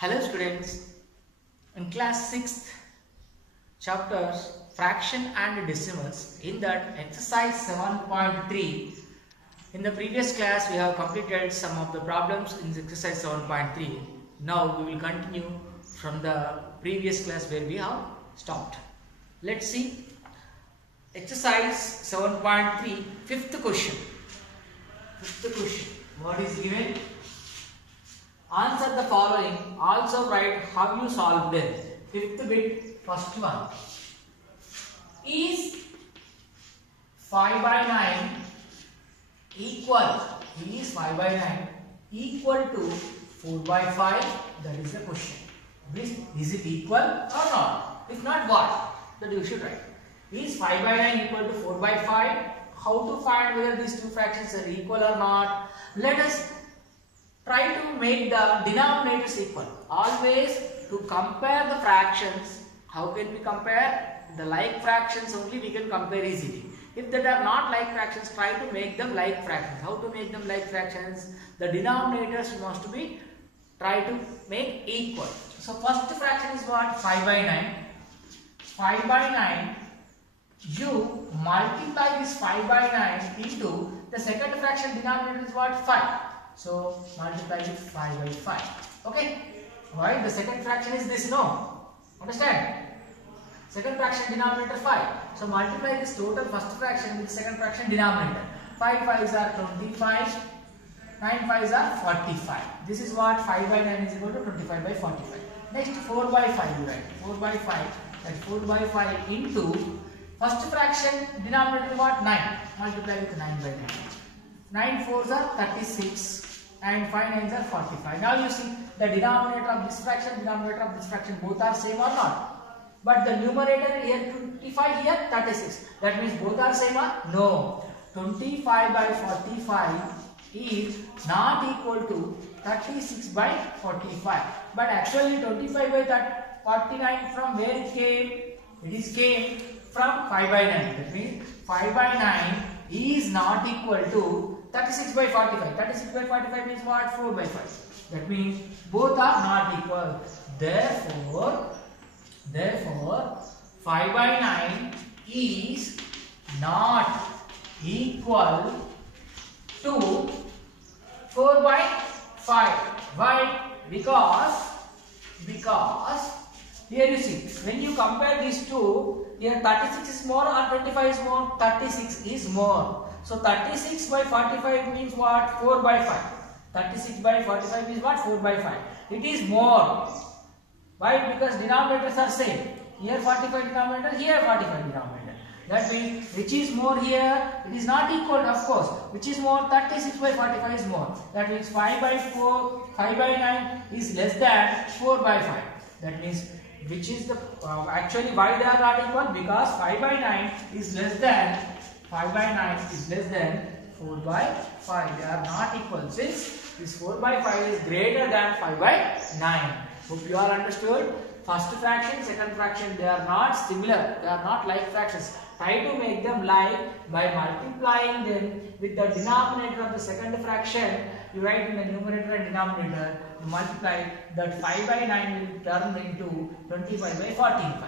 Hello students, in class 6th chapters fraction and decimals, in that exercise 7.3, in the previous class we have completed some of the problems in exercise 7.3. Now we will continue from the previous class where we have stopped. Let's see exercise 7.3, fifth question. What is given? Answer the following. Also write how you solved it. Fifth bit, first one. Is 5 by 9 equal? Is 5 by 9 equal to 4 by 5? That is the question. Is it equal or not? If not, what? That you should write. Is 5 by 9 equal to 4 by 5? How to find whether these two fractions are equal or not? Let us try to make the denominators equal. Always to compare the fractions. How can we compare? The like fractions only we can compare easily. If that are not like fractions, try to make them like fractions. How to make them like fractions? The denominators must be try to make equal. So first fraction is what? 5 by 9. 5 by 9. You multiply this 5 by 9 into the second fraction denominator is what? 5. So multiply with 5 by 5. Okay? Why? The second fraction is this, no? Understand? Second fraction denominator 5. So multiply this total first fraction with second fraction denominator. 5 5s are 25. 9 5s are 45. This is what? 5 by 9 is equal to 25 by 45. Next 4 by 5 you write. 4 by 5. That 4 by 5 into first fraction denominator what? 9. Multiply with 9 by 9. 9 4s are 36. And 5 9s are 45. Now you see the denominator of this fraction, denominator of this fraction, both are same or not? But the numerator here 25, here 36. That means both are same or no? 25 by 45 is not equal to 36 by 45. But actually 25 by 49 from where it came? It is came from 5 by 9. That means 5 by 9 is not equal to 36 by 45. 36 by 45 means what? 4 by 5. That means both are not equal. Therefore 5 by 9 is not equal to 4 by 5. Why? Because here you see, when you compare these two, here 36 is more or 25 is more? 36 is more. So 36 by 45 means what? 4 by 5. 36 by 45 means what? 4 by 5. It is more. Why? Because denominators are same. Here 45 denominator, here 45 denominator. That means which is more here? It is not equal, of course. Which is more? 36 by 45 is more. That means 5 by 9 is less than 4 by 5. That means which is the actually why they are not equal? Because 5 by 9 is less than 5 by 9 is less than 4 by 5. They are not equal. Since this 4 by 5 is greater than 5 by 9. Hope you all understood. First fraction, second fraction, they are not similar. They are not like fractions. Try to make them like by multiplying them with the denominator of the second fraction. You write in the numerator and denominator. You multiply that 5 by 9 will turn into 25 by 45.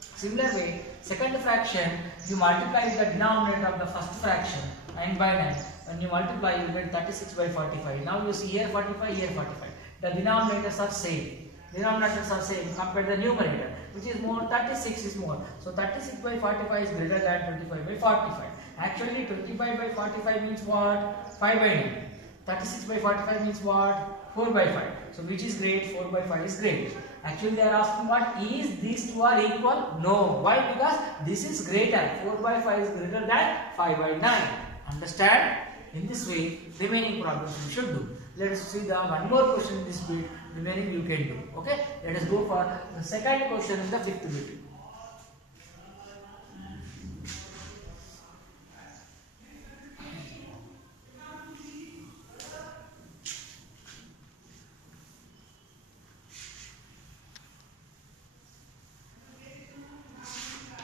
Similar way, second fraction, you multiply the denominator of the first fraction, 9 by 9. When you multiply, you get 36 by 45. Now you see here 45, here 45. The denominators are same. Denominators are same. Compare the numerator. Which is more? 36 is more. So 36 by 45 is greater than 25 by 45. Actually 25 by 45 means what? 5 by 9. 36 by 45 means what? 4 by 5. So which is great? 4 by 5 is great. Actually they are asking what? Is these two are equal? No. Why? Because this is greater. 4 by 5 is greater than 5 by 9. Understand? In this way, remaining problems you should do. Let us see the one more question in this bit. Remaining you can do. Okay? Let us go for the second question in the fifth bit.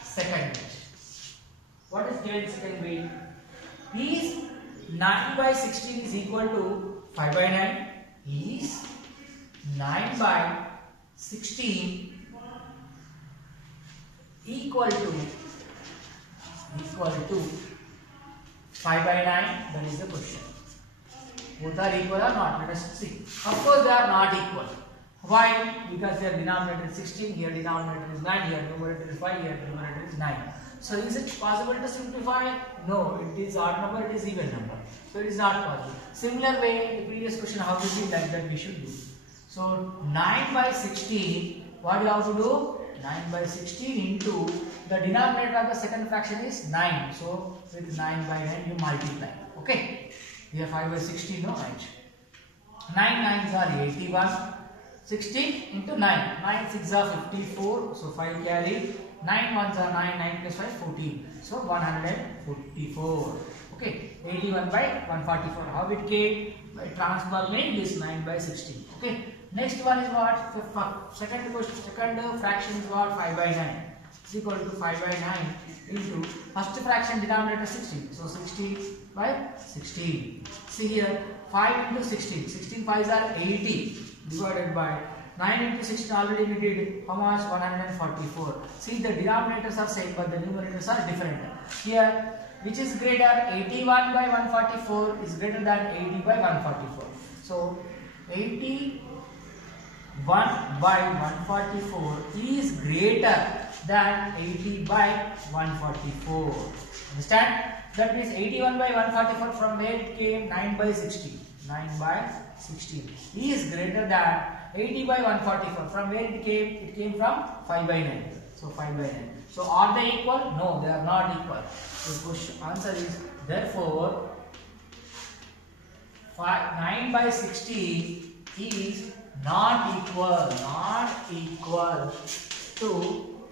Second bit. What is given second bit? Is 9 by 16 is equal to 5 by 9? Is 9 by 16 equal to 5 by 9. That is the question. Both are equal or not? Let us see. Of course, they are not equal. Why? Because their denominator is 16, here denominator is 9, here numerator is 5, here numerator is 9. So is it possible to simplify? No, it is odd number, it is even number. So it is not possible. Similar way, the previous question, how to see like that we should do. So 9 by 16, what you have to do? 9 by 16 into the denominator of the second fraction is 9. So with 9 by 9 you multiply. Okay. Here 5 by 16, no, right? 9 9s are 81. 16 into 9. 9 6 are 54. So 5 carry. 9 1s are 9. 9 plus 5 14. So 144. Okay. 81 by 144. How it came? By transforming this 9 by 16. Okay. Next one is what? Second fraction is what? 5 by 9. Is equal to 5 by 9 into first fraction denominator 16. So 16 by 16. See here 5 into 16. 16 5s are 80 divided by 9 into 16 already we did. How much? 144. See the denominators are same but the numerators are different. Here which is greater? 81 by 144 is greater than 80 by 144. So 81 by 144 is greater than 80 by 144. Understand? That means 81 by 144 from where it came? 9 by 16. 9 by 16 is greater than 80 by 144. From where it came? It came from 5 by 9. So 5 by 9. So are they equal? No, they are not equal. The question answer is therefore 9 by 16 is not equal to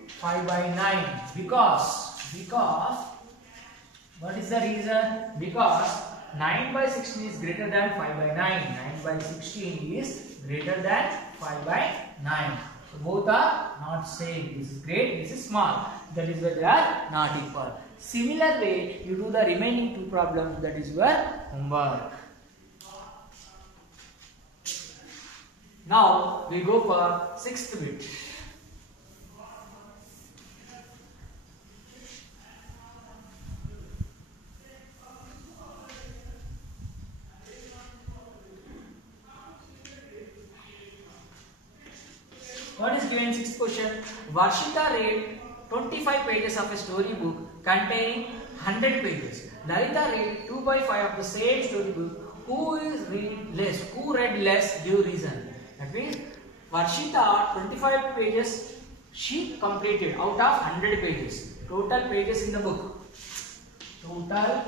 5 by 9 because what is the reason? Because 9 by 16 is greater than 5 by 9. 9 by 16 is greater than 5 by 9. So both are not same. This is great, this is small. That is why they are not equal. Similar way, you do the remaining two problems. That is your homework. Now we go for sixth bit. What is given sixth question? Varshita read 25 pages of a storybook containing 100 pages. Lalita read 2 by 5 of the same storybook. Who read less? Give reason. That means Varshita 25 pages she completed out of 100 pages. Total pages in the book. Total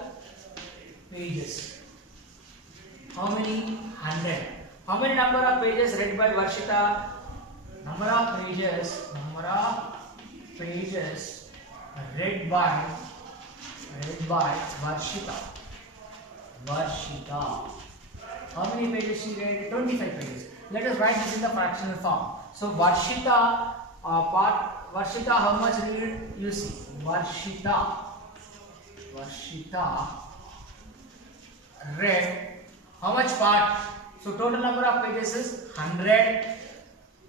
pages. How many? 100. How many number of pages read by Varshita? Number of pages read by Varshita. How many pages she read? 25 pages. Let us write this in the fractional form. So Varshita how much read? You see, Varshita read how much part? So total number of pages is 100.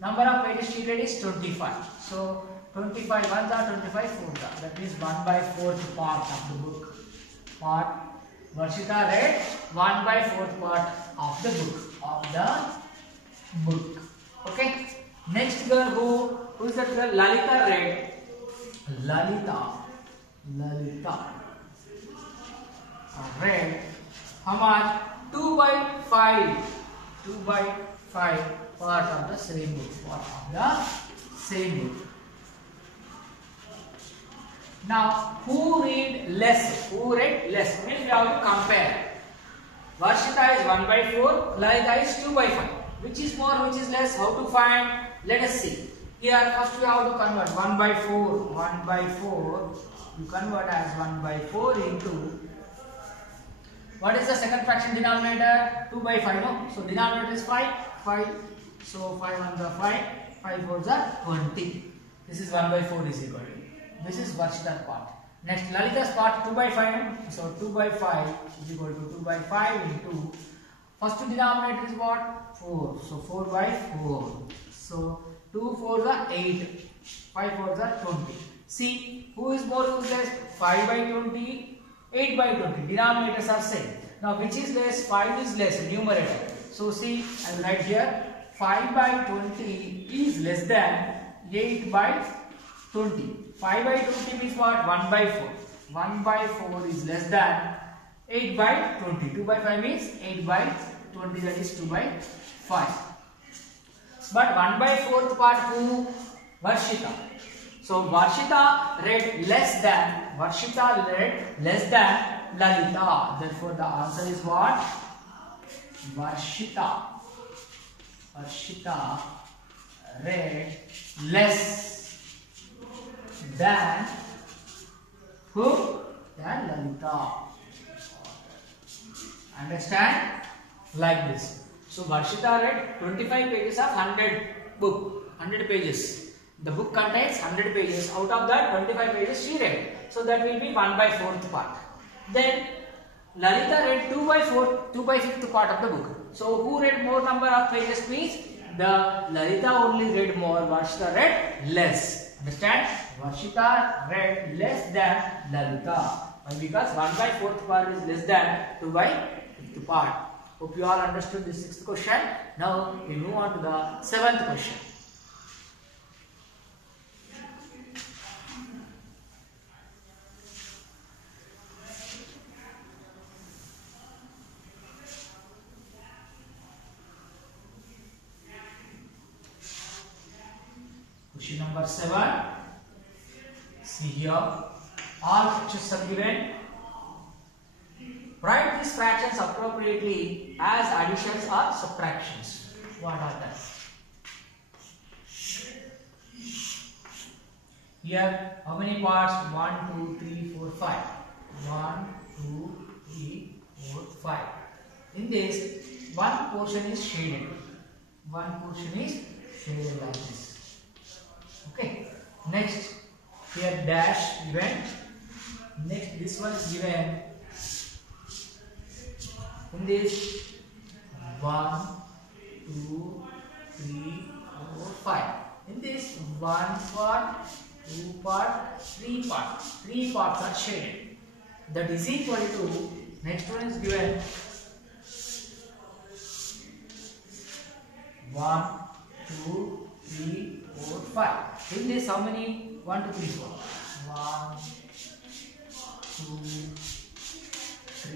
Number of pages she read is 25. So 25 ones are 25 fours are. That means 1 by 4th part of the book. Varshita read 1 by 4th part of the book. Okay. Next girl who is that girl? Lalita read. Lalita read how much? 2 by 5. 2 by 5 part of the same book. Now, who read less? Means we have to compare. Varshita is 1 by 4, Lalita is 2 by 5. Which is more, which is less? How to find? Let us see. Here, first we have to convert 1 by 4. 1 by 4, you convert as 1 by 4 into. What is the second fraction denominator? 2 by 5, no? So, denominator is 5. So, 5 ones are 5. 5 fours are 20. This is 1 by 4 is equal to. This is Varshita's part. Next, Lalita's part 2 by 5. So 2 by 5 is equal to 2 by 5 into First denominator is what? 4. So 4 by 4. So 2 4s are 8. 5 4s are 20. See, who is more useless? 5 by 20, 8 by 20. Denominators are same. Now which is less? 5 is less, numerator. So see, I will write here 5 by 20 is less than 8 by 20. 5 by 20 means what? 1 by 4. 1 by 4 is less than 8 by 20. 2 by 5 means 8 by 20, that is 2 by 5. But 1 by 4th part who? Varshita. So Varshita read less than Lalita. Therefore the answer is what? Varshita read less than who? Than Lalita. Understand? Like this. So Varshita read 25 pages of 100 book. 100 pages. The book contains 100 pages. Out of that 25 pages she read. So that will be 1 by 4th part. Then Lalita read 2 by 5th part of the book. So who read more number of pages means? The Lalita only read more, Varshita read less. Understand? Varshita read less than Lalita. Why? Because 1 by 4th part is less than 2 by 5th part. Hope you all understood the 6th question. Now we move on to the 7th question. Question number 7. See here, all fractions are given. Write these fractions appropriately as additions or subtractions. What are that? Here, how many parts? 1, 2, 3, 4, 5. 1, 2, 3, 4, 5. In this, one portion is shaded. One portion is shaded like this. Okay. Next, here dash given. Next, this one is given. In this, 1, 2, 3, 4, 5. In this, 1 part, 2 part, 3 part. 3 parts are shaded. That is equal to, next one is given 1, 2, 3, 4, 5. In this, how many? 1, 2, 3, 4. 1, 2,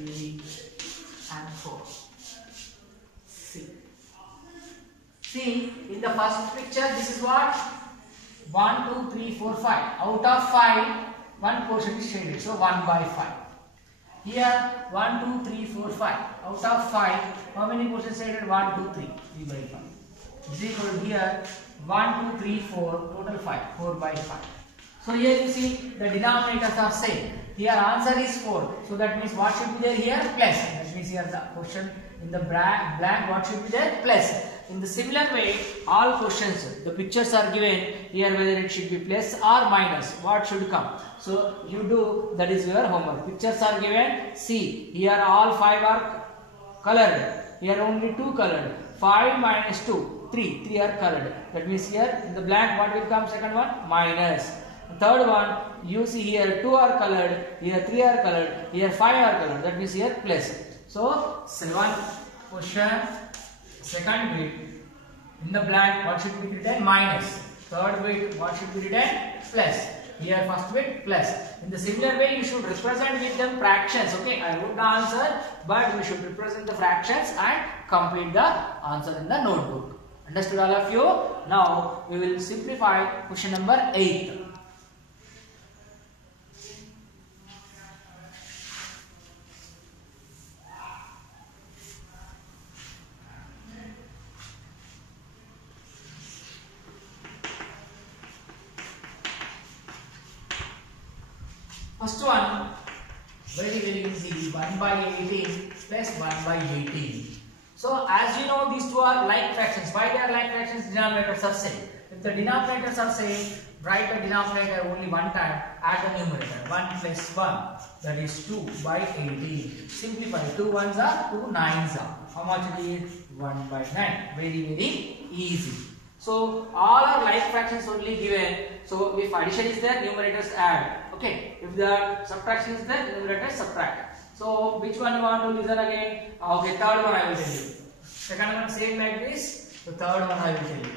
3, and 4. See, in the first picture, this is what? 1, 2, 3, 4, 5. Out of 5, one portion is shaded. So 1 by 5. Here 1, 2, 3, 4, 5. Out of 5, how many portions shaded? 1, 2, 3. 3 by 5. Is equal to here 1, 2, 3, 4. Total 5. 4 by 5. So here you see the denominators are same. Here answer is 4. So that means what should be there here? Plus. That means here the question in the blank what should be there? Plus. In the similar way, all questions, the pictures are given here whether it should be plus or minus. What should come? So you do, that is your homework. Pictures are given. See, here all 5 are colored. Here only 2 colored. 5 minus 2, 3. 3 are colored. That means here in the blank what will come? Second one? Minus. Third one, you see here 2 are colored, here 3 are colored, here 5 are colored. That means here plus. So, one question, second bit, in the blank what should be written? Minus. Third bit what should be written? Plus. Here first bit plus. In the similar way you should represent with them fractions. Okay, I wrote the answer, but you should represent the fractions and complete the answer in the notebook. Understood all of you? Now we will simplify question number 8. First one, very easy, 1 by 18 plus 1 by 18. So as you know, these two are like fractions. Why they are like fractions? Denominators are same. If the denominators are same, write the denominator only one time, add the numerator. 1 plus 1, that is 2 by 18. Simplify, 2 1s are 2 9s are. How much it is? 1 by 9. Very, very easy. So all are like fractions only given. So if addition is there, numerators add. Okay. If the subtraction is there, numerators subtract. So which one you want to listen again? Okay, third one I will tell you. Second one same like this. The third one I will tell you.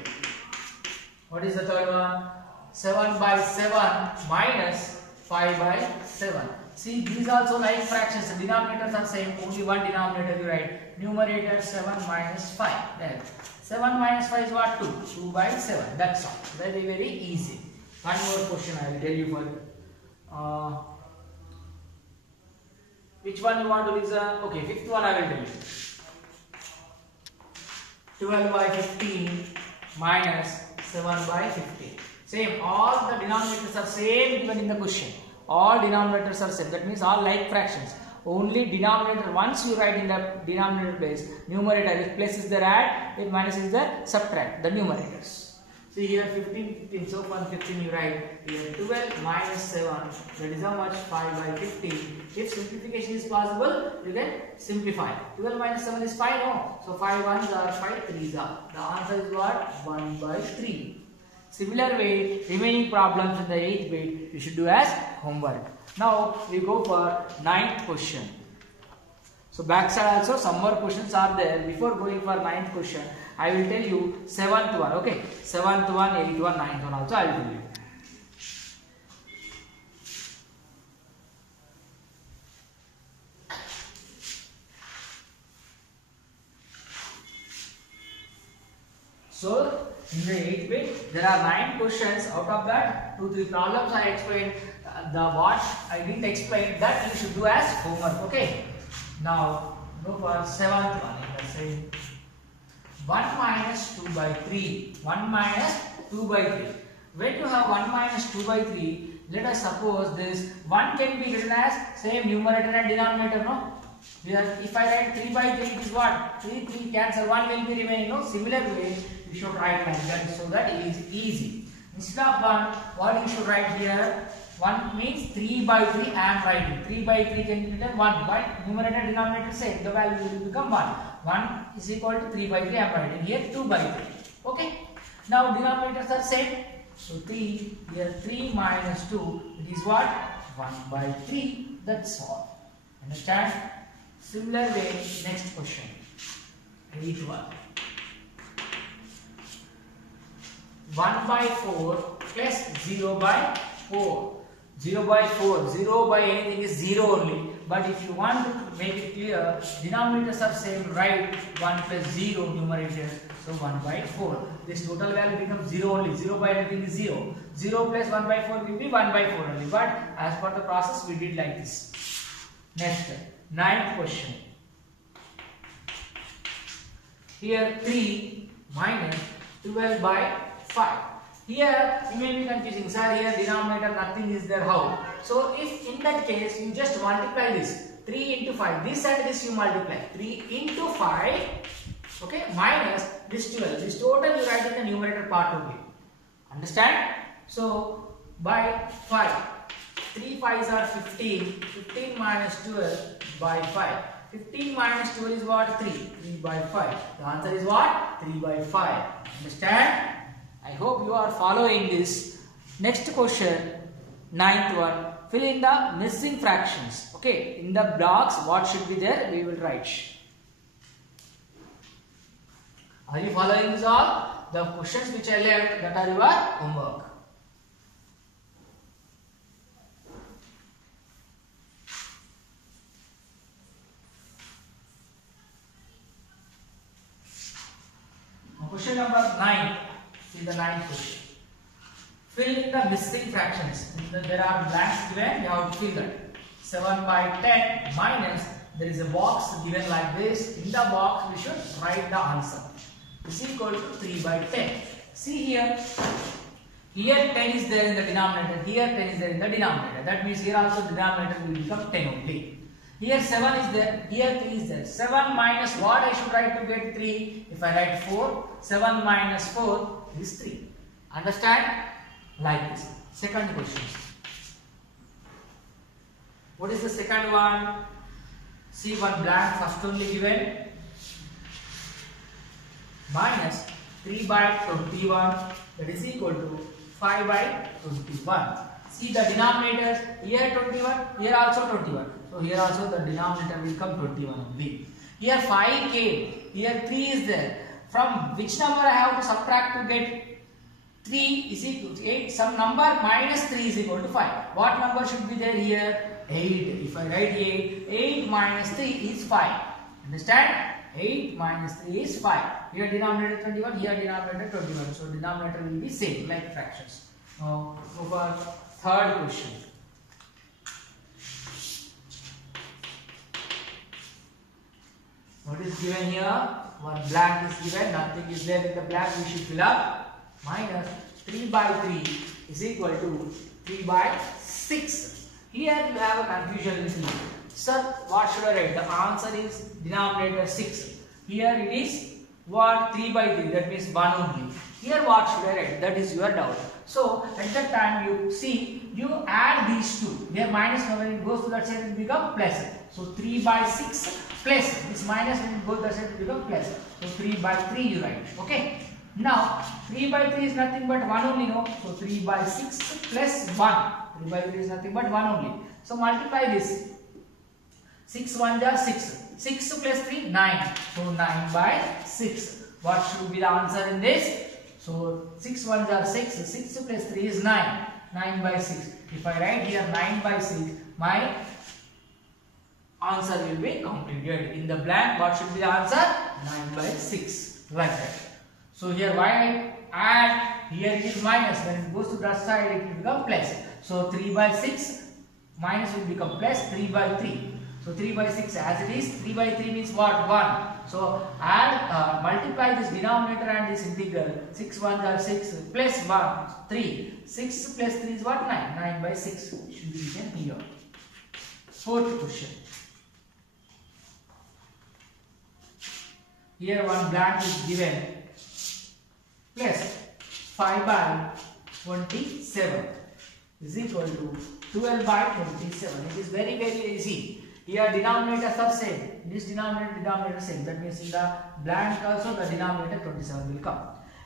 What is the third one? 7 by 7 minus 5 by 7. See, these also like fractions. The denominators are same. Only one denominator you write. Numerator 7 minus 5. There. 7 minus 5 is what? 2. 2 by 7. That's all. Very, very easy. One more question I will tell you for. Which one you want to listen? Okay, fifth one I will tell you. 12 by 15 minus 7 by 15. Same. All the denominators are same given in the question. All denominators are same. That means all like fractions. Only denominator, once you write in the denominator place, numerator, if plus is there add, if minus is there subtract the numerators. See here 15, 15, so 1 15 you write here 12 minus 7, that is how much? 5 by 15. If simplification is possible, you can simplify. 12 minus 7 is 5, no? So 5 ones are 5 threes are. The answer is what? 1 by 3. Similar way, remaining problems in the 8th bit you should do as homework. Now we go for 9th question. So backside also some more questions are there. Before going for 9th question, I will tell you 7th one. Okay, 7th one, 8th one, 9th one also I will tell you. So in the 8th bit, there are 9 questions. Out of that, 2-3 problems I explained. The what I didn't explain, that you should do as homework. Okay. Now go for 7th one. Let's say 1 minus 2 by 3. 1 minus 2 by 3. When you have 1 minus 2 by 3, let us suppose this 1 can be written as same numerator and denominator. No. If I write 3 by 3, it is what? 3 cancel. 1 will be remaining. No. Similar way, you should write like that so that it is easy. Instead of 1, what you should write here? 1 means 3 by 3 I am writing. 3 by 3 can be written 1. But numerator denominator same. The value will become 1. 1 is equal to 3 by 3 I am writing here 2 by 3. Okay. Now denominators are same. So 3 here 3 minus 2. It is what? 1 by 3. That's all. Understand? Similar way, next question. 8th one. 1 by 4 plus 0 by 4. 0 by 4. 0 by anything is 0 only. But if you want to make it clear, denominators are same, write 1 plus 0 numerator. So 1 by 4. This total value becomes 0 only. 0 by anything is 0. 0 plus 1 by 4 will be 1 by 4 only. But as per the process, we did like this. Next, 9th question. Here 3 minus 12 by 5. Here you may be confusing, sir. Here denominator nothing is there. How? So if in that case you just multiply this 3 into 5. This and this you multiply 3 into 5. Okay, minus this 12. This total you write in the numerator part only. Understand? So by 5. 3 5s are 15. 15 minus 12 by 5. 15 minus 12 is what? 3. 3 by 5. The answer is what? 3 by 5. Understand? I hope you are following this. Next question, 9th one. Fill in the missing fractions. Okay, in the blocks, what should be there? We will write. Are you following this all? The questions which I left, that are your homework. Question number 9. See the 9th question. Fill in the missing fractions. There are blanks given, you have to fill that. 7 by 10 minus, there is a box given like this. In the box, we should write the answer. Is equal to 3 by 10. See here. Here 10 is there in the denominator. Here 10 is there in the denominator. That means here also the denominator will become 10 only. Here 7 is there, here 3 is there. 7 minus what I should write to get 3? If I write 4, 7 minus 4 is 3. Understand? Like this. Second question. What is the second one? See one blank first only given. minus 3 by 21, that is equal to 5 by 21. See the denominators, here 21, here also 21. So here also the denominator will come 21 only. Here 5 came, here 3 is there. From which number I have to subtract to get 3 is equal to 8? Some number minus 3 is equal to 5. What number should be there here? 8. If I write 8, 8 minus 3 is 5. Understand? 8 minus 3 is 5. Here denominator 21, here denominator 21. So denominator will be same like fractions. Now move for third question. What is given here? One blank is given, nothing is there in the blank, we should fill up. Minus 3 by 3 is equal to 3 by 6. Here you have a confusion little. Sir, what should I write? The answer is denominator 6. Here it is what? 3 by 3, that means 1 only. Here what should I write? That is your doubt. So at that time you see, you add these two. Here minus, when it goes to that side it will become plus. So 3 by 6 plus. This minus when it goes to that side it will become plus. So 3 by 3 you write. Okay. Now 3 by 3 is nothing but 1 only, no? So 3 by 6 plus 1. 3 by 3 is nothing but 1 only. So multiply this. 6 1 are 6. 6 plus 3 9. So 9 by 6. What should be the answer in this? So 6 1 are 6. 6 plus 3 is 9. 9 by 6. If I write here 9 by 6, my answer will be completed. In the blank, what should be the answer? 9 by 6. Like that. So here why I add, here it is minus. When it goes to that side, it will become plus. So 3 by 6 minus will become plus 3 by 3. So 3 by 6 as it is. 3 by 3 means what? 1. So add, multiply this denominator and this integral. 6 1 are 6 plus 1 3. 6 plus 3 is what? 9. 9 by 6 should be written here. Fourth question. Here one blank is given. Plus 5 by 27 is equal to 12 by 27. It is very easy. Here denominators are same. This denominator same. That means in the blank also the denominator 27 will come.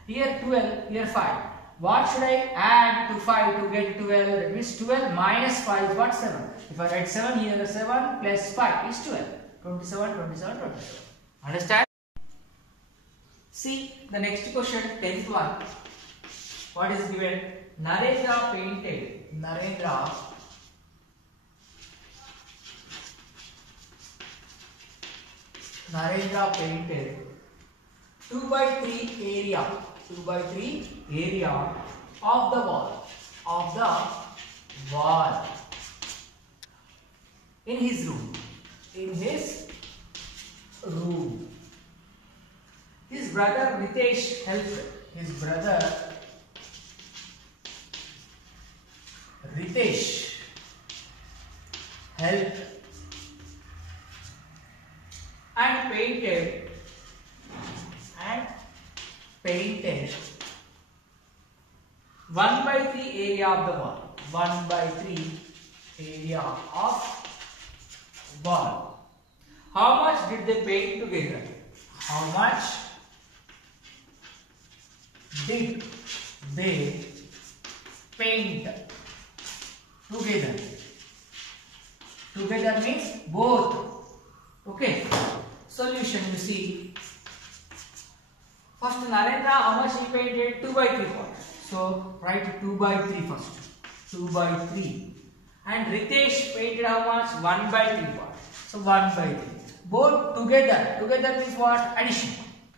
Here 12, here 5. What should I add to 5 to get 12? That means 12 minus 5 is what? 7. If I write 7 here, 7 plus 5 is 12. 27, 27, 27. Understand? See the next question, 10th one. What is given? Narendra painted. Narendra painted 2 by 3 area. 2 by 3 area of the wall. In his room. His brother Ritesh helped. His brother Ritesh helped and painted 1 by 3 area of the wall. 1 by 3 area of wall. How much did they paint together? How much did they paint together? Together means both. Okay. Solution, you see. First Narendra, how much he painted? 2 by 3 points. So write 2 by 3 first. 2 by 3. And Ritesh painted how much? 1 by 3 points. So 1 by 3. Both together. Together means what? Addition.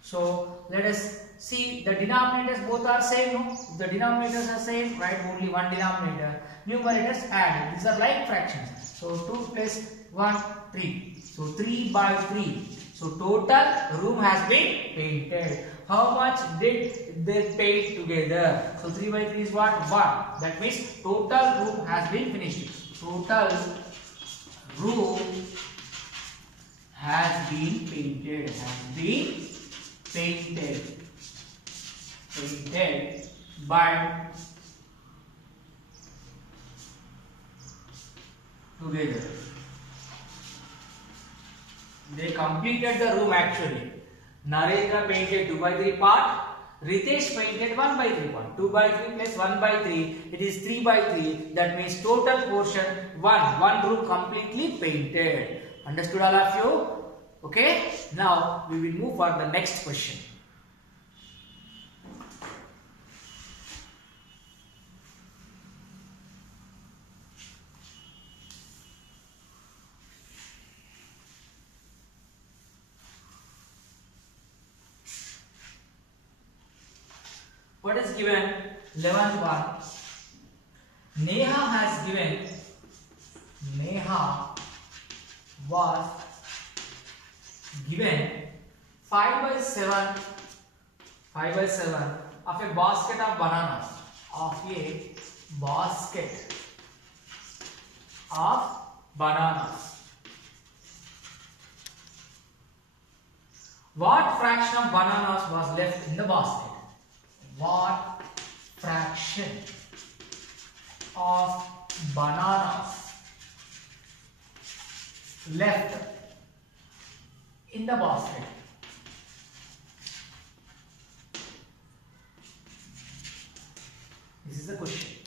So let us see, the denominators both are same. No? If the denominators are same, write only one denominator. Numerators add. These are like fractions. So 2 plus 1, 3. So 3 by 3. So total room has been painted. How much did they paint together? So 3 by 3 is what? 1. That means total room has been finished. Total room has been painted. Painted by together. They completed the room actually. Narendra painted 2 by 3 part. Ritesh painted 1 by 3 part. 2 by 3 plus 1 by 3. It is 3 by 3. That means total portion 1. One room completely painted. Understood all of you? Okay. Now we will move for the next question. What is given? 11th one. Neha has given. Neha was given 5 by 7. 5 by 7 of a basket of bananas. Of a basket of bananas. What fraction of bananas was left in the basket? What fraction of bananas left in the basket? This is the question.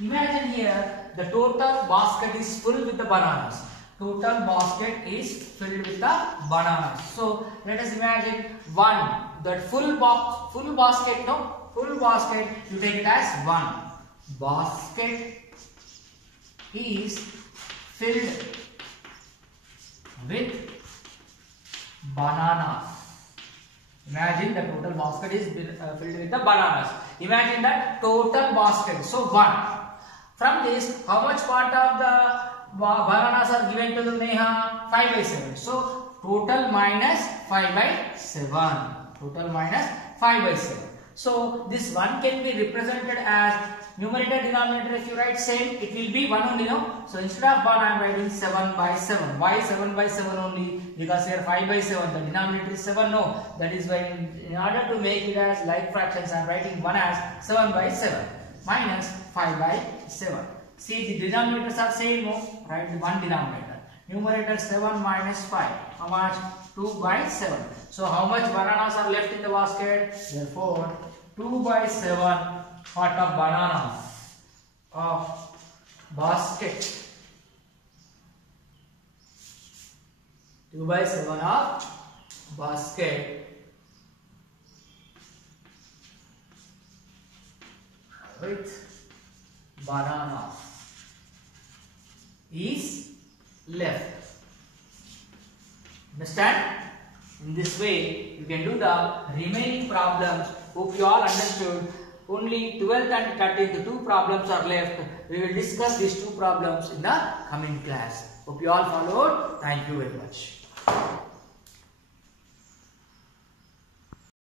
Imagine here the total basket is full with the bananas. Total basket is filled with the bananas. So let us imagine one. That full basket, you take it as 1. Basket is filled with bananas. Imagine the total basket is filled with the bananas. Imagine that total basket. So 1. From this, how much part of the bananas are given to the Neha? 5 by 7. So total minus 5 by 7. Total minus 5 by 7. So this 1 can be represented as numerator denominator. If you write same, it will be 1 only, no? So instead of 1, I am writing 7 by 7. Why 7 by 7 only? Because here 5 by 7, the denominator is 7, no? That is why in order to make it as like fractions, I am writing 1 as 7 by 7 minus 5 by 7. See, the denominators are same, no? Write 1 denominator. Numerator 7 minus 5. How much? 2 by 7. So how much bananas are left in the basket? Therefore, 2 by 7 part of bananas of basket. 2 by 7 of basket with bananas is left. Understand? In this way, you can do the remaining problems. Hope you all understood. Only 12th and 13th, 2 problems are left. We will discuss these 2 problems in the coming class. Hope you all followed. Thank you very much.